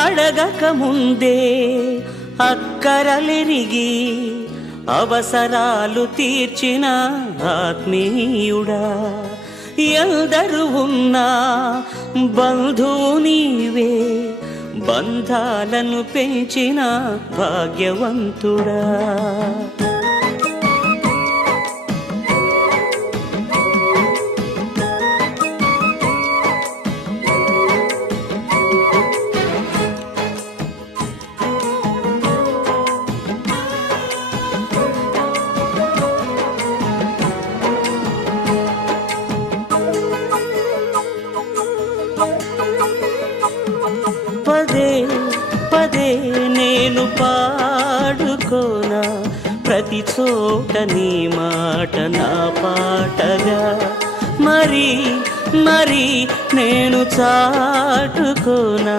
అడగక ముందే అక్కరలెరిగి అవసరాలు తీర్చిన ఆత్మీయుడా, ఎందరు ఉన్నా బంధువు నీవే, బంధాలను పెంచిన భాగ్యవంతుడా. పదే పదే నేను పాడుకోనా ప్రతి చోట నీ మాట నా పాటగా, మరి మరి నేను చాటుకోనా